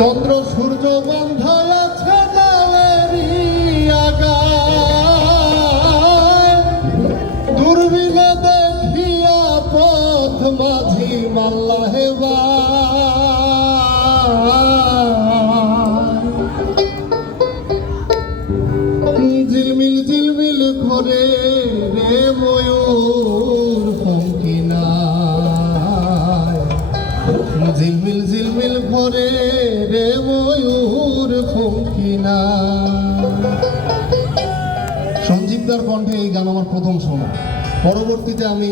চন্দ্র, সূর্য বন্ধ আছে জালেরি দূরবীনে দেখিয়া পথ মাঝি মাল্লা হেবা ঝিলমিল ঝিলমিল করে রে ময়ূর ফঙ্কিনায় ঝিলমিল ঝিলমিল করে সঞ্জীবদার কণ্ঠে এই গান আমার প্রথম শোনা। পরবর্তীতে আমি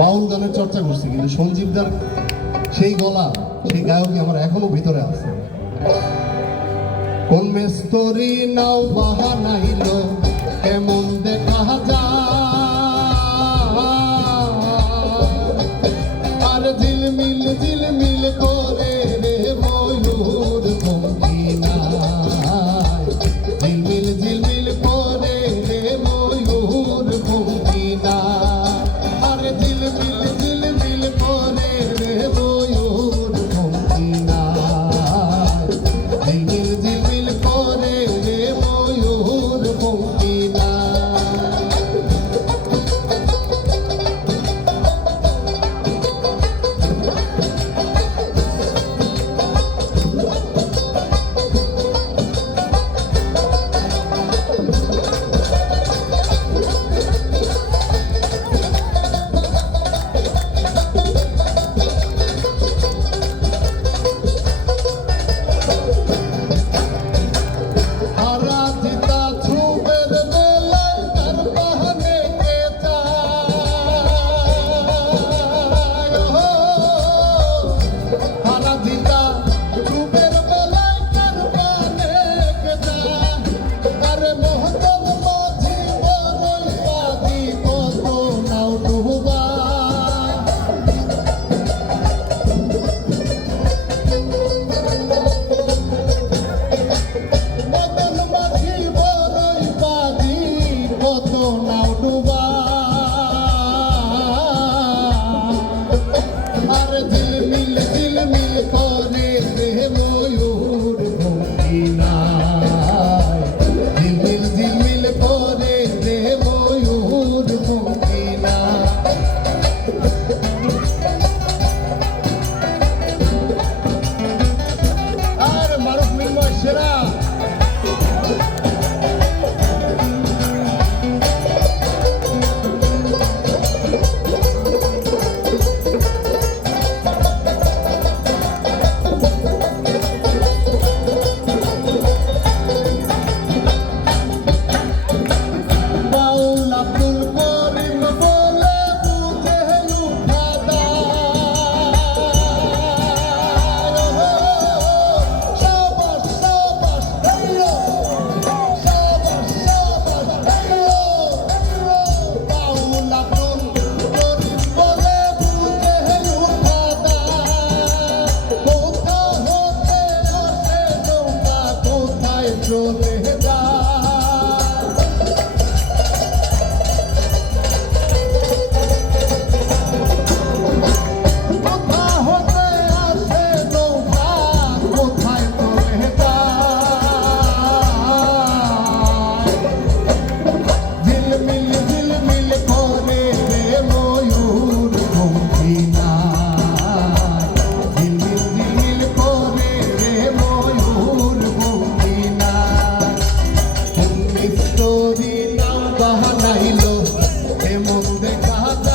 বাউল গানের চর্চা করছি, কিন্তু সঞ্জীবদার সেই গলা, সেই গায়কই আমার এখনও ভিতরে আছে। কোন মেস্তরি নাও বাহানাইল, কেমন দেখা যায়? Metro Temos de cada